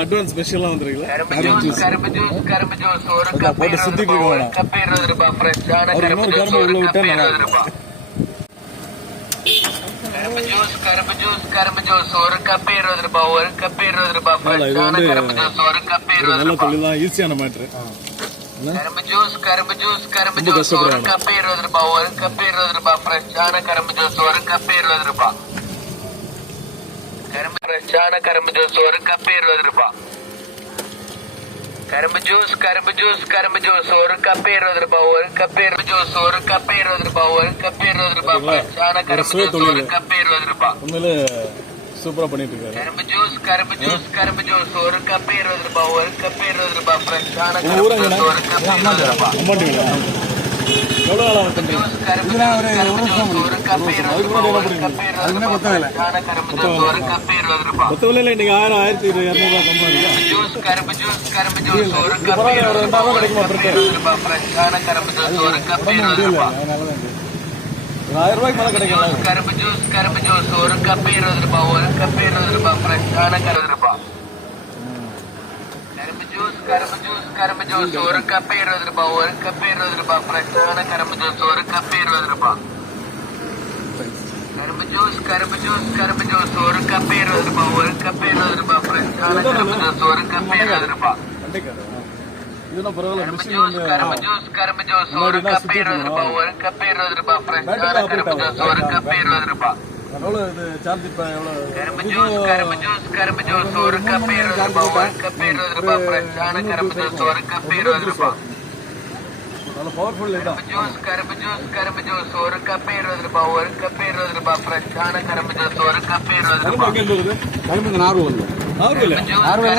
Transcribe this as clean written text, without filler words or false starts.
Advance ஸ்பெஷலா வந்துருக்கீங்களா? கரும்பு juice ஒரு கப் 20 ரூபாய். கப் 20 ரூபாய் ஃப்ரெஷ்ஷான கரும்பு ஜூஸ் ஒரு கப் 20 ரூபாய். கரும்பு ஜூஸ் ஒரு கப் 20 ரூபாய். ஒரு கப் 20 ரூபாய் ஃப்ரெஷ்ஷான கரும்பு ஜூஸ் ஒரு கப் 20 ரூபாய். ஈஸியான மேட்டர். கரும்பு ஜூஸ் ஒரு கப் 20 ரூபாய். ஒரு கப் 20 ரூபாய் ஃப்ரெஷ்ஷான கரும்பு ஜூஸ் ஒரு கப் 20 ரூபாய். ஃப்ரெஷ்ஷான கரும்பு ஜூஸ் ஒரு கப் 20 ரூபாய். கரும்பு ஜூஸ் ஒரு கப் 20 ரூபாய். ஒரு கப் ஜூஸ் ஒரு கப் 20 ரூபாய். ஒரு கப் 20 ரூபாய் ஃப்ரெஷ்ஷான கரும்பு ஜூஸ் ஒரு கப் 20 ரூபாய். உண்மையிலே சூப்பரா பண்ணிட்டு இருக்காரு. கரும்பு ஜூஸ் ஒரு கப் 20 ரூபாய். ஒரு கப் 20 ரூபாய் ஃப்ரெஷ்ஷான கரும்பு ஜூஸ் ஒரு கப் 20 ரூபாய். எவ்வளவு நாளா வந்து கொத்த விலையில இன்னைக்கு 1200 1000 ரூபாய்க்கு மேல கிடைக்கும். கரும்பு ஜூஸ் ஒரு கப் 20 ரூபாய். ஒரு கப் 20 ரூபாய் ஃப்ரெஷ்ஷான கரும்பு ரூபாய். கரும்பு ஜூஸ் ஒரு கப் 20 ரூபாய். ஒரு கப் 20 ரூபாய் ஃப்ரெஷ்ஷான கரும்பு ஜூஸ் ஒரு கப் 20 ரூபாய். கரும்பு ஜூஸ் ஒரு கப் 20 ரூபாய். ஒரு கப் 20 ரூபாய் ஃப்ரெஷ்ஷான கரும்பு ஜூஸ் ஒரு கப் 20 ரூபாய். இதெல்லாம் பரவாயில்ல. கரும்பு ஜூஸ் ஒரு கப் 20 ரூபாய். ஒரு கப் 20 ரூபாய் ஃப்ரெஷ்ஷான கரும்பு ஜூஸ் ஒரு கப் 20 ரூபாய். எவ்வளவு இது சார்ஜ் இப்ப எவ்வளவு? கரும்பு ஜூஸ் ஒரு கப் 20 ரூபாய். ஒரு கப் 20 ரூபாய் ஃப்ரெஷ்ஷான கரும்பு ஜூஸ் ஒரு கப் 20 ரூபாய். நல்ல பவர்ஃபுல் ஐட்டம். கரும்பு ஜூஸ் ஒரு கப் 20 ரூபாய். ஒரு கப் 20 ரூபாய் ஃப்ரெஷ்ஷான கரும்பு ஜூஸ் ஒரு கப் 20 ரூபாய். கரும்பு நார்வல்.